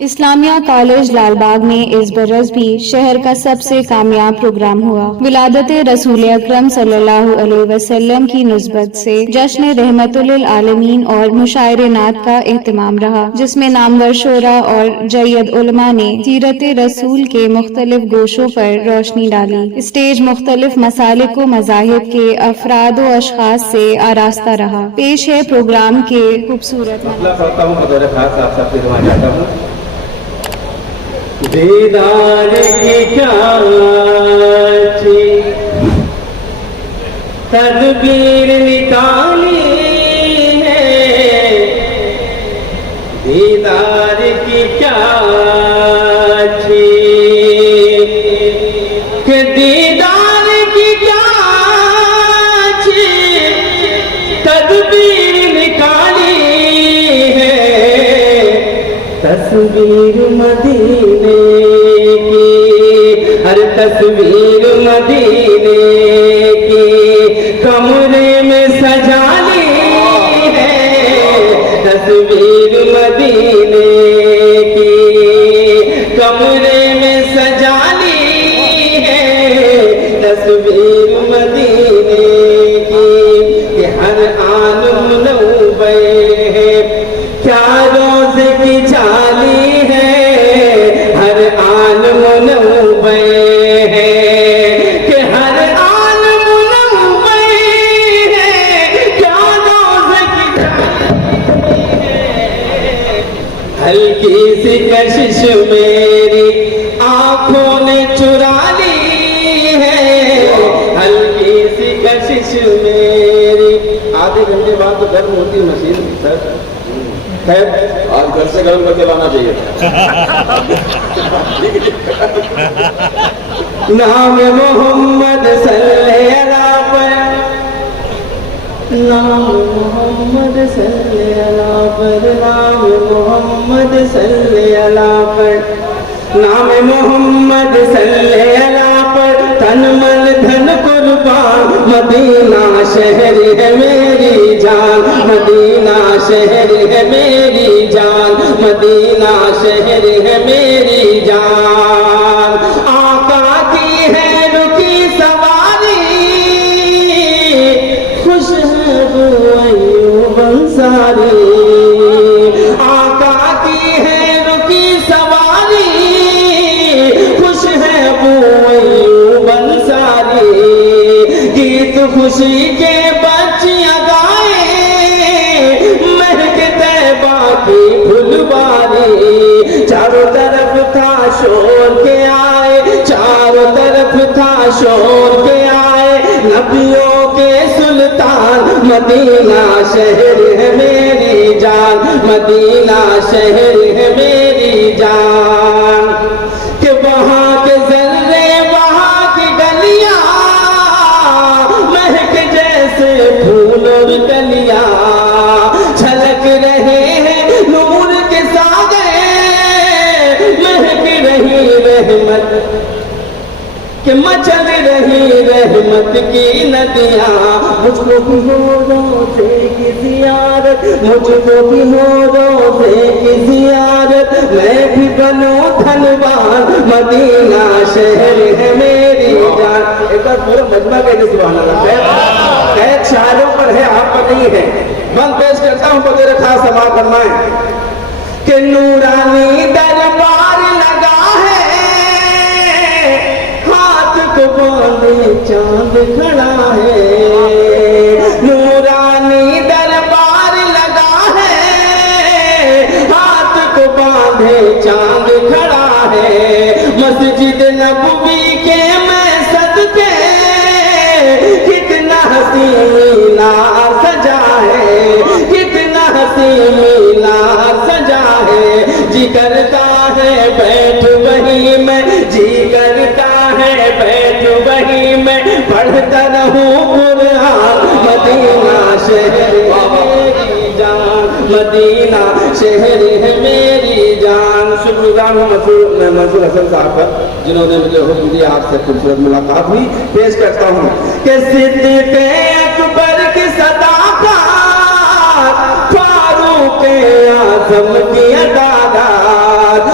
Islamia college Lalbagh में इस बरस भी शहर का सबसे कामयाब प्रोग्राम हुआ। विलादत रसूल अकरम सल्लल्लाहु अलैहि वसल्लम की निस्बत से जश्न रहमतुल आलमीन और मुशायरे नात का एहतमाम रहा, जिसमें नामवर शोरा और जय्यद उलमा ने सीरत रसूल के मुख्तलिफ गोशों पर रोशनी डाली। स्टेज मुख्तलिफ मसालिक व मज़ाहिब के अफराद व अशखास से आरास्ता रहा। पेश है प्रोग्राम के खूबसूरत दीदार की चाची तदबीर निकाली है, दीदार की चाची के दीदार की चाची तदबीर निकाली है, तस्वीर मदीने की, हर तस्वीर मदीने की कमरे में सजानी है, तस्वीर मदीने की कमरे में सजानी है, तस्वीर मदीने की कि हर आन मुनव्वर है, क्या रोज़े की जाली है, हर आन मुनव्वर है कि हर आन मुनव्वर है, क्या रोज़े की जाली है। हल्की सी कशिश मेरी आंखों ने चुरा ली है, हल्की सी कशिश मेरी। आधे घंटे बाद तो गर्म होती मशीन सर, आज घर से गर्म करके लाना चाहिए। नाम मोहम्मद सल्लल्लाहु पर, नाम मोहम्मद सल्लल्लाहु पर, नाम मोहम्मद सल्लल्लाहु पर, नाम मोहम्मद सल्लल्लाहु पर तन मन धन कुर्बान, मदीना शहर है मेरी जान, मदीना शहर है मेरी जान, मदीना शहर है मेरी जान। आका की है रुकी सवारी, खुश है वो अय्यूब अंसारी। आका की है रुकी सवारी, खुश है वो अय्यूब अंसारी। गीत खुशी के बच्चियां गाए, महक तैबा की फुलवारी। चारों तरफ था शोर के आए, चारों तरफ था शोर के आए, नबियों के सुल्तान, मदीना शहर है मेरी जान, मदीना शहर है मेरी जान। कि वहाँ के जर्रे वहाँ की गलियां महक जैसे फूल और कलियां, झलक रहे हैं नूर के सागर, महक रही रहमत कि मचल रही रहमत की नदियां। मुझको भी हो रोज़े की ज़ियारत, मुझको भी हो रोज़े की ज़ियारत, मैं भी बनूं धनवान, मदीना शहर है मेरी जान। एक बार पूरा मजमा कहते सुभान अल्लाह। कैद शायरों पर है, आप पर नहीं है। मन पेश करता हूँ तो तेरे खास समा फरमाएं कि नूरानी दरबार लगा है, हाथ को बांधे चांद खड़ा है। नूरानी दरबार लगा है, हाथ को बांधे चांद खड़ा है। मस्जिद नबवी के मैं सदके कितना हसी मीनार सजा है, कितना हसी मीनार सजा है। जी करता है बैठ वही मैं, जी करता है बैठ वही मैं, पढ़ता रहूं कुरान, मदीना शहर है मेरी जान, मदीना शहर है मेरी जान। शुक्रगुजार हूँ मंसूर हसन साहब का, जिन्होंने मुझे हुक्म दिया आपसे खूबसूरत मुलाकात हुई। पेश करता हूँ कि सिद्दीक़ अकबर की सदाकत, फारूक आज़म की अदालत,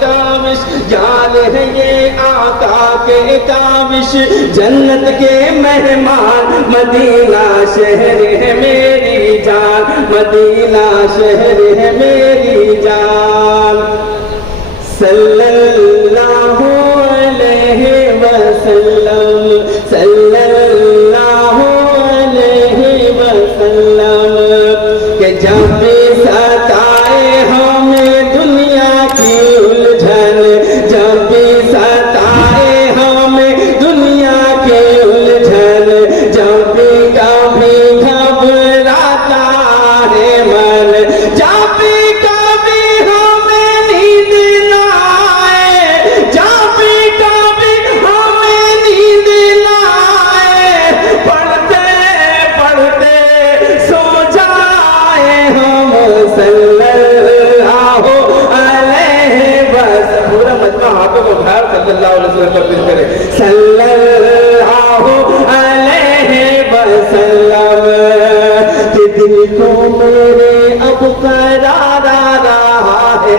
काविश, जान है ये आका के काविश, जन्नत के मेहमान, मदीना शहर है मेरी जान, मदीना शहर है मेरी जान। सल्लल्लाहु अलैहि वसल्लम, सल्लल्लाहु अलैहि वसल्लम, के जब भी सताए हमें दुनिया की उलझन, जब भी सताए हमें दुनिया की उलझन, जब भी कभी घबराता है मन, जब भी कभी हमें नींद ना आए, जब भी कभी हमें नींद ना आए, पढ़ते पढ़ते सो जाए हम, सल्लल्लाहु अलैहि वसल्लम। पूरा मजमा हाथों को उठाकर सल्लल्लाहु अलैहि वसल्लम पर पेश करें, सल्लल्लाहु अलैहि वसल्लम। कि दिल को मेरे अब करार आ रहा है,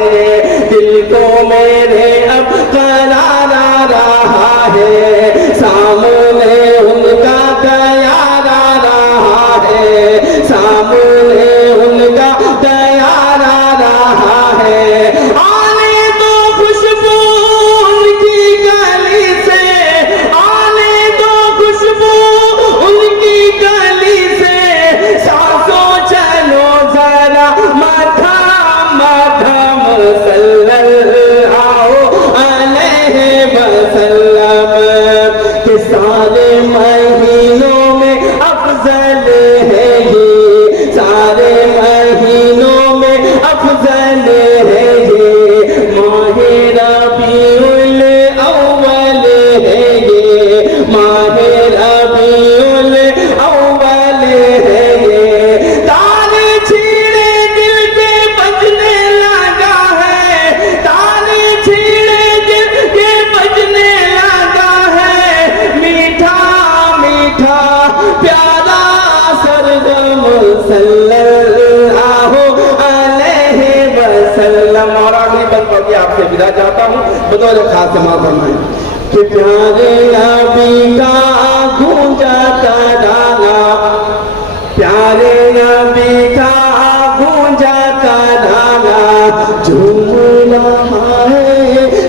दिल को मेरे अब करार आ रहा है, सामने उनका तैयार आ रहा है, सामने उनका तैयार आ रहा है। आने दो खुशबू उनकी गली से, आने दो खुशबू उनकी गली से, सांसों चलो जरा मथम मथम, सल्लल्लाहु अलैहि वसल्लम। कि सारे महीनों में अफजल है ये, सारे महीनों में अफजल है ये, माहे रबीउल अव्वल है ये, माहे रबीउल अव्वल है ये। तारे छीड़े दिल के बजने लगा है, तारे छीड़े दिल के बजने लगा है, मीठा मीठा प्यारा सरगम, सल्लल्लाहु अलैहि वसल्लम। और आगे बंद करके आपसे विदा चाहता हूँ, बतौर खास समाज फरमाएं कि प्यारे नबी का गूंजा तराना, प्यारे नबी का गूंजा तराना, झूम रहा है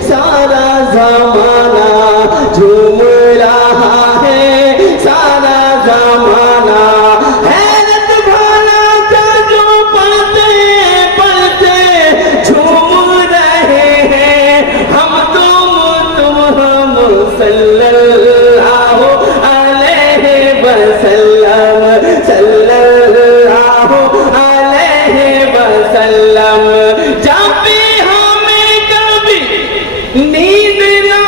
सारा जमाना, झूम रहा है सारा जमाना। हैरत भरा था जो पढ़ते पढ़ते झूम रहे हैं, हम तुम हम, सल्लल्लाहु अलैहि वसल्लम, सल्लल्लाहु अलैहि वसल्लम। जब भी हमें कभी नींद ना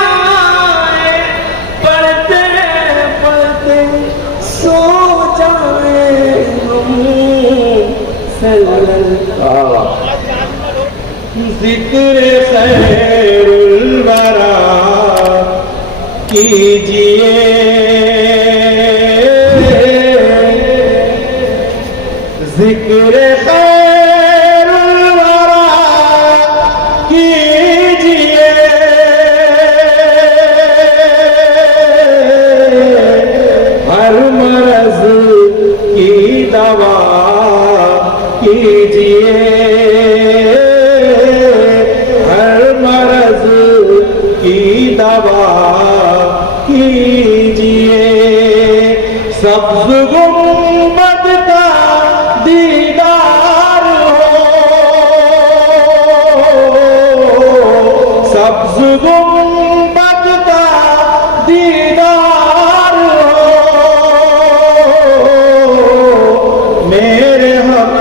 आए, पढ़ते पढ़ते सो जाए हम, सल्लल्लाहु। जिक्र खैरुल वरा कीजिए, जिक्र खैरुल वरा कीजिए, हर मर्ज की दवा कीजिए, हर मर्ज की दवा कीजिए। सब्ज गुंबद का दीदार हो, सब्ज गुंबद का दीदार हो, मेरे हक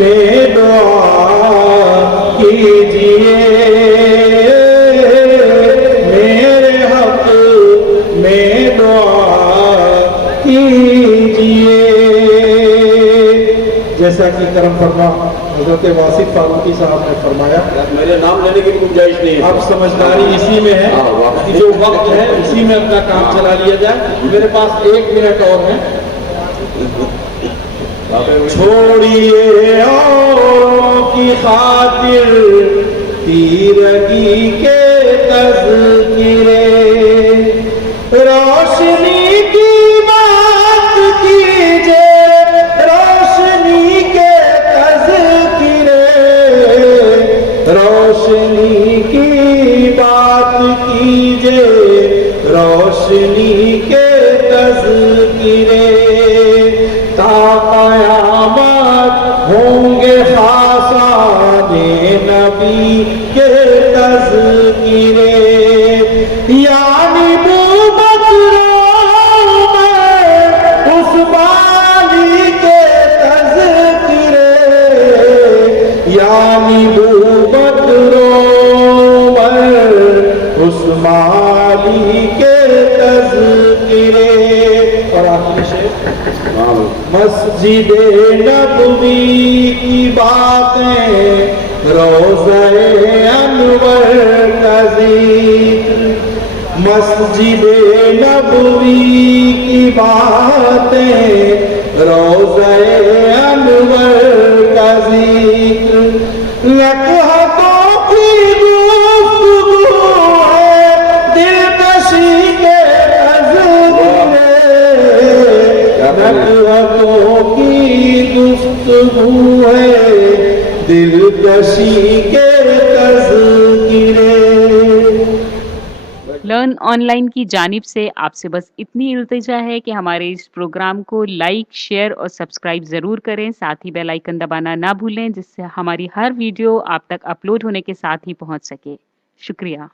में दुआ कीजिए, मेरे हक में दुआ कीजिए। जैसा कि करम फरमा हजरत वासिफ फारूकी साहब ने फरमाया, मेरे नाम लेने की गुंजाइश नहीं है। अब समझदारी इसी में है कि जो वक्त है उसी में अपना काम चला लिया जाए। मेरे पास 1 मिनट और है। छोड़िए औरों की खातिर तीरगी के तज़किरे, रोशनी की बात कीजिए, रोशनी के तज़किरे, रोशनी की बात कीजिए, रोशनी के तज़किरे, ता क़यामत होंगे खासाने नबी के तज़किरे, यानी उस बाली के तज़किरे, यानी उस माली के तज़किरे। और आखिरी शेर, मस्जिद नबवी की बातें, रोज़े अनवर का ज़िक्र, मस्जिद नबवी की बातें, रोज़े अनवर का ज़िक्र, लकहतों की गुफ्तगू है, दिलकशी के तज़किरे, लकहतों की गुफ्तगू है, दिलकशी के तज़किरे। लर्न ऑनलाइन की जानिब से आपसे बस इतनी इल्तिजा है कि हमारे इस प्रोग्राम को लाइक, शेयर और सब्सक्राइब ज़रूर करें। साथ ही बेल आइकन दबाना ना भूलें, जिससे हमारी हर वीडियो आप तक अपलोड होने के साथ ही पहुंच सके। शुक्रिया।